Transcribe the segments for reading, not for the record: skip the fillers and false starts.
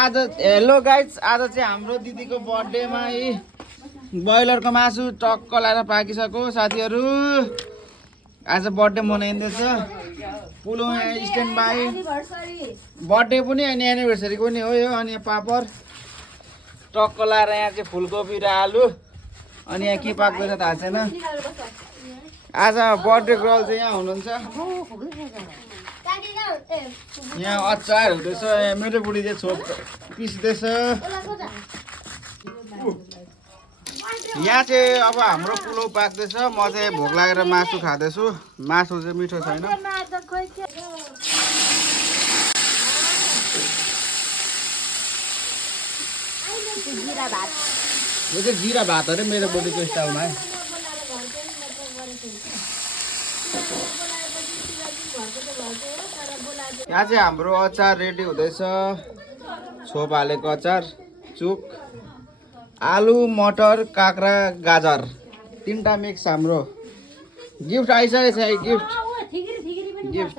आज hello guys, आज चाहिँ हाम्रो दिदीको बर्थडेमा ब्रोइलरको मासु टक्क लाएर पाकिसक्यो साथीहरू। आज बर्थडे मनाइँदैछ। पुलो यहाँ स्ट्यान्ड बाई, बर्थडे पनि अनि एनिभर्सरी पनि हो यो। अनि पापड टक्क लाएर यहाँ चाहिँ फुलकोपी र आलु। अनि यहाँ के पाक्दैछ थाहा छैन। आज बर्थडे गर्ल चाहिँ यहाँ हुनुहुन्छ। यहाँ अचार हुँदैछ। मेरो बुढी चाहिँ छोप पिस्दैछ। यहाँ चाहिँ अब हाम्रो पुलाउ पाक्दैछ। म चाहिँ भोक लागेर मासु खाँदैछु। मासु चाहिँ मिठो छैन। यो चाहिँ जिरा भात अरे मेरो बुढीको स्टाइलमा। यहाँ चाहिँ हाम्रो अचार रेडी हुँदैछ। छोप हालेको अचार, चुक, आलु, मटर, काँक्रा, गाजर तीनटा मिक्स। हाम्रो गिफ्ट आइसकेको छ। Gift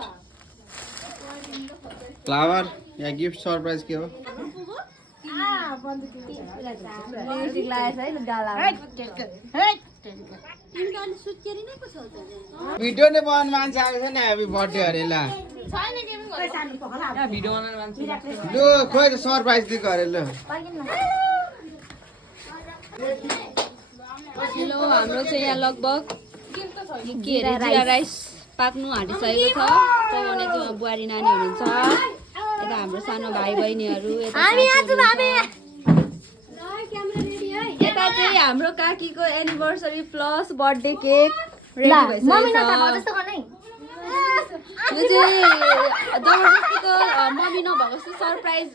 flower. यहाँ गिफ्ट सरप्राइज के हो? भिडियो नै बनाउनु मान्छे आएको छ नि। ह्याप्पी बर्थडे अरे ल। लु खोइ त सरप्राइज दिएको अरे ल। हेलो, हाम्रो चाहिँ यहाँ लगभग के अरे जिरा राइस पाक्नु आँटिसकेको छ। पकाउने चाहिँ बुहारी नानी हुनुहुन्छ। यता हाम्रो सानो भाइ बहिनीहरू, यता चाहिँ हाम्रो काकीको anniversary plus birthday cake ready भइसकेको छ। यो चाहिँ जबरजस्तीको मम्मी नभएको जस्तो सरप्राइज।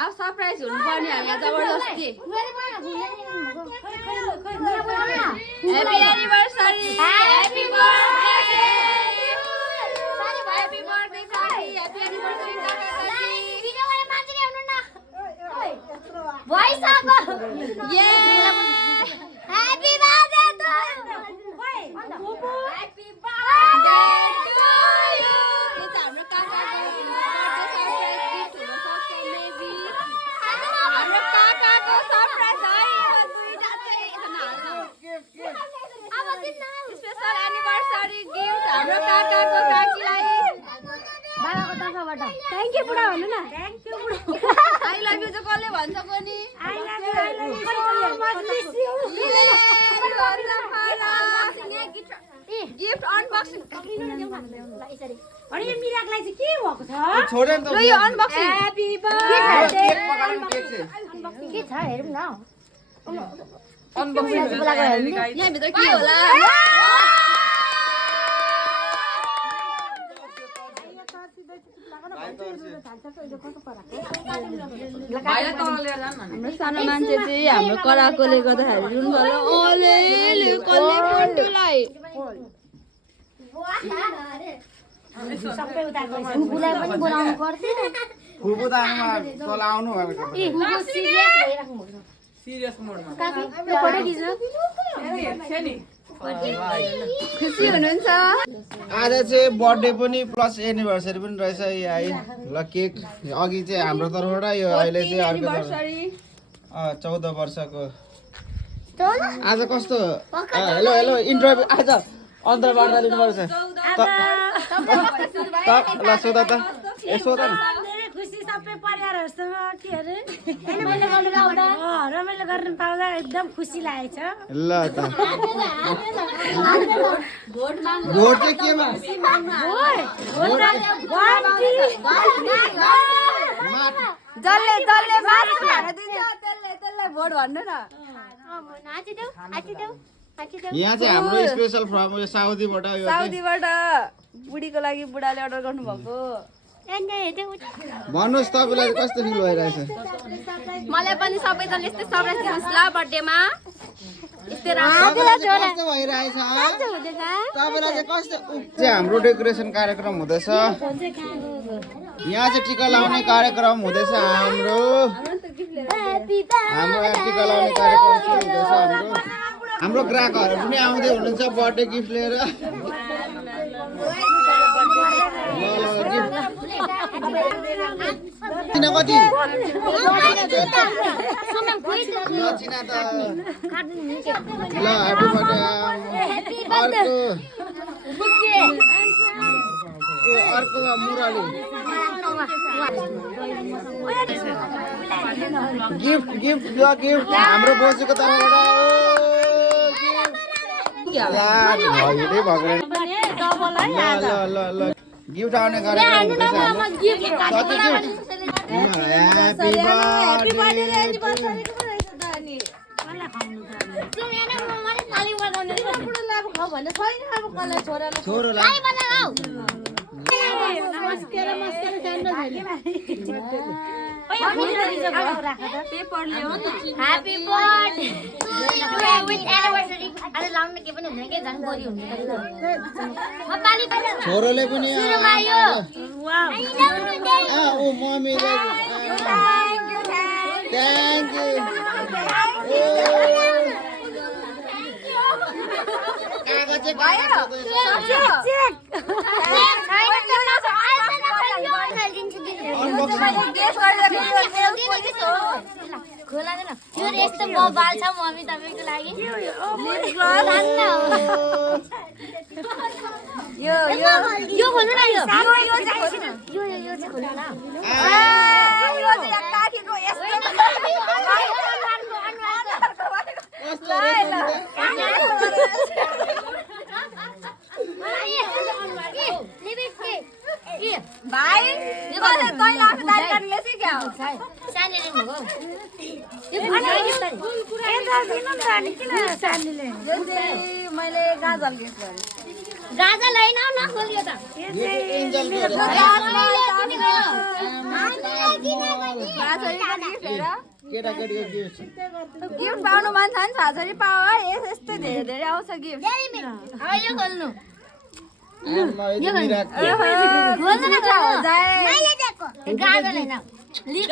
अब सरप्राइज हुनुपर्ने हामी यहाँ जबरजस्ती। Happy anniversary, happy birthday, happy birthday काकी, ह्याप्पी एनिभर्सरी काकी। भोइस आको ये happy birthday to happy birthday to you. यो चाहिँ हाम्रो काकाको बर्थडे सरप्राइज गिफ्ट हुन सक्छ मेबी। हाम्रो काकाको सरप्राइज है। दुईटा चाहिँ अब स्पेशल एनिभर्सरी गिफ्ट हाम्रो काकाको काकीलाई बाबाको तर्फबाट। थ्याङ्क यू बुढा भन्नु न। थ्याङ्क यू बुढा। आई लभ यु चाहिँ कसले भन्छ कोनी? I love you, I love you so much, miss you. Gift unboxing. अनि यो मिराकलाई चाहिँ के भएको छ? छोडेन त। ल यो अनबक्सिङ। Happy birthday. के छ हेरौँ न। अनबक्सिङ यहाँ भित्र के होला? हाम्रो सानो मान्छे चाहिँ हाम्रो कराकोले गर्दाखेरि रुनु पर्यो। ओले कसले फोटोलाई सबै उता गइसक्यो। फुपूलाई पनि बोलाउनु पर्छ। फुपू त आमा तल आउनु भनेको। सिरियस मोडमा काकी फोटो खिच्नु। खुसी हुनुहुन्छ? आज चाहिँ बर्थडे पनि प्लस एनिभर्सरी पनि रहेछ। यहाँ ल केक अघि चाहिँ हाम्रो तर्फबाट, यो अहिले चाहिँ अर्को तर्फ 14 वर्षको। आज कस्तो? हेलो हेलो इन्टरभ्यू आज अन्तर्वार्ता लिनुपर्छ। ल सोध त, ए सोध न। खुसी सबै परिवारहरूसँग के अरे रमाइलो गर्न पाउँदा एकदम खुसी लागेको छ। ल त भोट चाहिँ केमा? जसले मासु खान दिन्छ त्यसलाई भोट भन्नु न। यहाँ चाहिँ हाम्रो स्पेशल फ्रम साउदीबाट। यो साउदीबाट बुढीको लागि बुढाले अर्डर गर्नु भएको। भन्नुहोस् तपाईँलाई कस्तो फिल भइरहेछ? मलाई पनि सबैजनाले यस्तै सरप्राइज दिनुहोस् ल बर्थडेमा। यस्तै कस्तो भइरहेछ? तपाईँलाई चाहिँ कस्तो चाहिँ हाम्रो डेकोरेसन कार्यक्रम हुँदैछ। यहाँ चाहिँ टिका लाउने कार्यक्रम हुँदैछ। हाम्रो टिका लाउने कार्यक्रम सुरु हुँदैछ। हाम्रो ग्राहकहरू पनि आउँदै हुनुहुन्छ बर्थडे गिफ्ट लिएर। चिना कति नचिना त ल ह्यापी बर्थडे अर्को मुराली गिफ्ट गिफ्ट ल गिफ्ट हाम्रो बोजूको तर्फबाट गिफ्ट आउने गरेको Happy birthday with anniversary. अरे लाउन के पनि हुँदैन के झन् गोरी हुन्छ म पाली पनि छोरोले पनि सुरुमा यो वाउ ओ मम्मीले थ्यांक यू कागज चेक खोला देन यो यस्तो म बाल छ मम्मी तपाईको लागि यो खोल्नु न यो चाहिँ खोल्नु न यो चाहिँ काकीको यस्तो भाइ यो त तैले आफै दाइ काट्ने चाहिँ क्या हो सानीले हो मैले गाजल गिफ्ट गरेँ गाजल हैन न खोलियो त केटाकेटीको गिफ्ट गिफ्ट पाउनु मन छ नि छाछरी पाऊ है यस्तै धेरै धेरै आउँछ गिफ्ट अब यो खोल्नु गाजल हैन लिप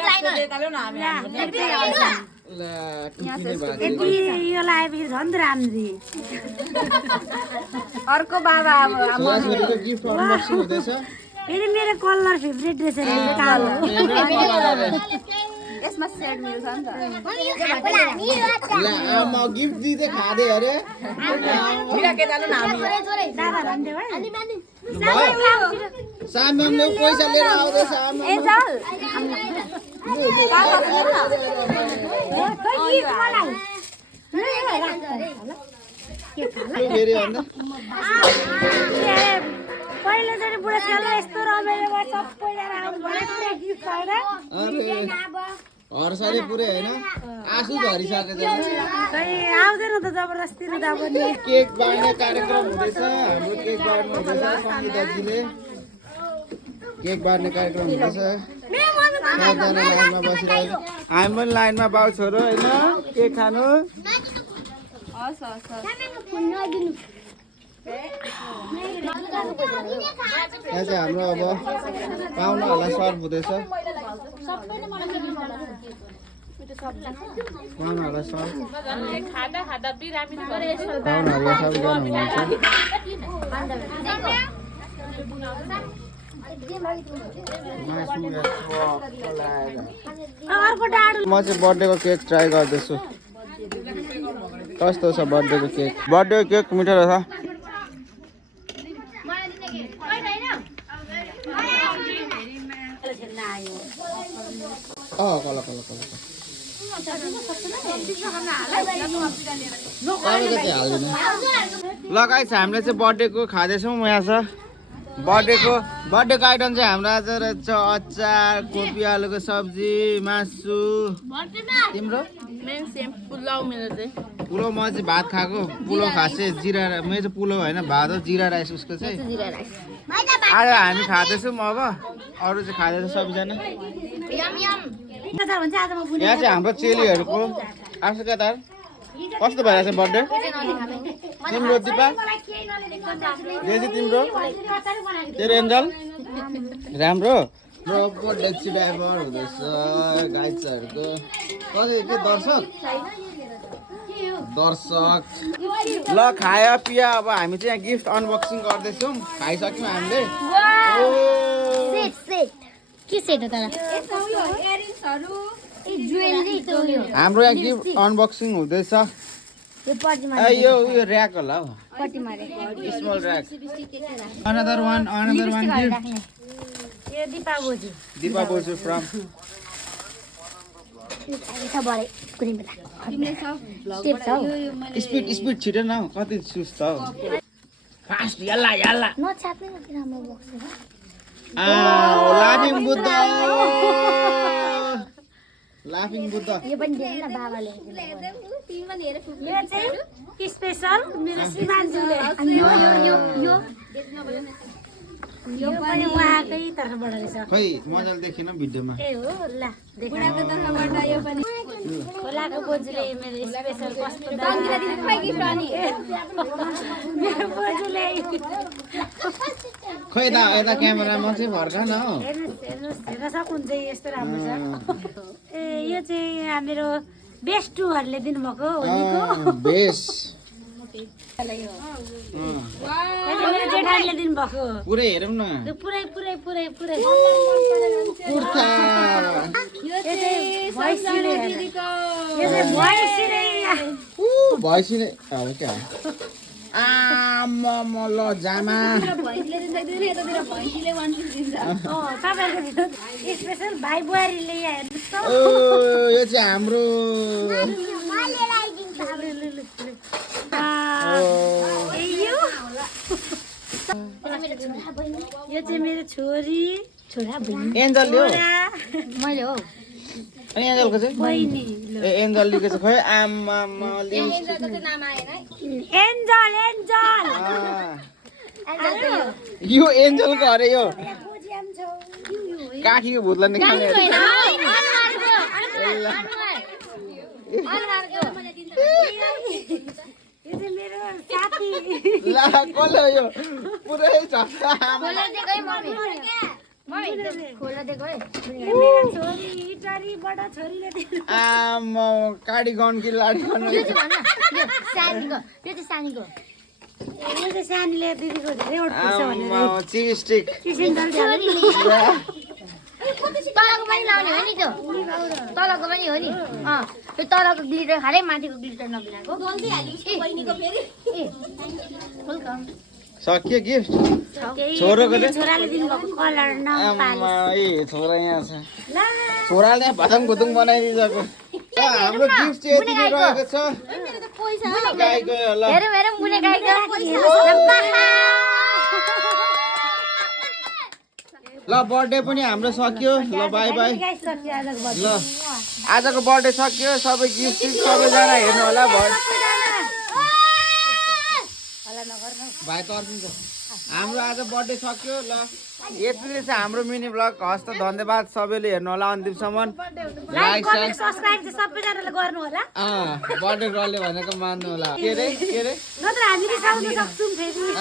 यो लाएपछि झन् राम्री अर्को बाबा अब गिफ्ट अनबक्सिङ हुँदैछ फेरि मेरो कलर फेभरेट रहेछ कालो यसमा सेट मिल्छ नि त ल आमा गिफ्ट दिँदै खाँदै अरे दादा भन्दै साम्यमले पैसा लिएर आउँदैछ आमा ए चल फेरि भन्दा पहिलोचोटि बुढाचोरीलाई यस्तो रमाइलो भयो सबैजना आउनुभयो गिफ्ट पाएर हर्षले पुरै होइन आँसु झरिसकेछ खै आउँदैन त जबरजस्ती न त पनि केक बाँड्ने कार्यक्रम हुँदैछ हाम्रो केक बाँड्नु हुँदैछ सङ्गीताजीले केक बाँड्ने कार्यक्रम हुँदैछ सबजना लाइनमा बसिरहेको हामी पनि लाइनमा बाउ छोरो होइन केक खानु हस् हस् यहाँ चाहिँ हाम्रो अब पाहुनाहरूलाई सर्भ हुँदैछ पाहुनाहरूलाई सर्भ पाहुनाहरूलाई सबैजना हुनुहुन्छ म चाहिँ बर्थडेको केक ट्राई गर्दैछु कस्तो छ बर्थडेको केक बर्थडेको केक मिठो रहेछ कल लगाइछ हामीले चाहिँ बर्थडेको खाँदैछौँ यहाँ छ बर्थडेको आइटम चाहिँ हाम्रो आज रहेछ अचार कोपी आलुको सब्जी मासु तिम्रो पुलाउ म चाहिँ भात खाएको पुलाउ खासै जिरा मेरो चाहिँ पुलाउ होइन भात हो जिरा राइस उसको चाहिँ आज हामी खाँदैछौँ अब अरू चाहिँ खाँदैछ सबैजना यहाँ चाहिँ हाम्रो चेलीहरूको आफ्नो केटार कस्तो भइरहेछ बर्थडे तिम्रो दिपा तिम्रो तेरो एन्जल राम्रो र डेक्सी ड्राइभर हुँदैछ गाइड्सहरूको कति के दर्शक ल खायो पिया अब हामी चाहिँ यहाँ गिफ्ट अनबक्सिङ गर्दैछौँ खाइसक्यौँ हामीले के सेट हो तर यसमा उयो इयरिङ्सहरू ए ज्वेलरी त उयो हाम्रो यहाँ गिफ्ट अनबक्सिङ हुँदैछ यो पट्टिमा ए यो उयो र्याक होला हौ पट्टिमा रेको small rack another one gift राख्ने यो दिपा बोजू दिपा बोजू फ्रम छ बरे कुनै बेला तिमीले सब टेप छ हौ स्पिड छिटो न कति सुस्त हौ फास्ट यल्ला यल्ला नछाप्ने कति राम्रो बक्स छ लाफिङ बुद्ध लाफिङ बुद्ध यो पनि दिएन न बाबाले तिमी पनि हेर यो चाहिँ स्पेशल मेरो श्रीमानजुले यो पनि उहाँकै तर्फबाट रहेछ खै मजाले देखेन भिडियोमा ए हो ल बुढाको तर्फबाट यो पनि खोलाको बोजूले मेरो स्पेशल कस्तो रङ्गिला दिदी खै गिफ्ट अनि मेरो बोजूले खै दा यता क्यामेरामा चाहिँ फर्का न हौ हेर्नुहोस् हेर्न सक्नुहुन्छ यस्तो राम्रो छ ए यो चाहिँ मेरो बेस्ट टुहरूले दिनुभएको होलीको बेस मेरो जेठाले दिनुभएको पुरै हेरौँ न यो पुरै पुरै पुरै पुरै कुर्ता यो चाहिँ भैँसीले दिदीको यो चाहिँ भैँसीले भैँसीले अब क्या आम ल जामा भैँसीले दिन सक्दैन यतातिर भैँसीले 1 पिस दिन्छ तपाईँको स्पेसल भाइ बुहारीले यहाँ हेर्नुहोस् त ओ यो चाहिँ हाम्रो यो चाहिँ मेरो छोरी छोरा बहिनी एन्जल हो मैले हो अनि एन्जलको चाहिँ बहिनी ए एन्जलको चाहिँ खै आमा एन्जलको चाहिँ नाम आएन है एन्जल एन्जल यो एन्जलको अरे यो काखीको भूतलाई निकाल्ने अरे। यो चाहिँ मेरो साथी ला कसले हो यो पुरै झस्ता मेरो छोरी इटारीबाट छोरीले दिनु आमा काडी गन कि लाडी गन यो चाहिँ सानीले दिदीको धेरै ओठ पुग्छ भनेर आमा चिज स्टिक किसिम तलको पनि लाउने हो नि त्यो तलको पनि हो नि त्यो तलको ग्लिटर खाले माथिको ग्लिटर नबिनाको जल्दी हालिस् बहिनीको फेरि वेलकम सक्यो गिफ्ट त्यही छोरोको मेरो चाहिँ? छोराले दिनुभएको कलर आमा ए छोरा यहाँ छ ल छोराले यहाँ भतङ भुतुङ बनाइदिइसक्यो हाम्रो गिफ्ट चाहिँ यति नै रहेको छ गाईको ल हेरौँ हेरौँ मुने गाईको ल बर्थडे पनि हाम्रो सक्यो ल बाई बाई गाइस सकियो आजको बर्थडे ल आजको बर्थडे सक्यो सबै गिफ्ट सबैजना हेर्नु होला भाइ तर्सिन्छ हाम्रो आज बर्थडे सक्यो ल यति नै छ हाम्रो मिनी ब्लग हस् त धन्यवाद सबैले हेर्नु होला अन्तिमसम्म लाइक कमेन्ट सब्स्क्राइब चाहिँ सबैजनाले गर्नु होला बर्थडे गर्ले भनेको मान्नु होला के रे नत्र हामी रिसाउन सक्छौँ फेरि अँ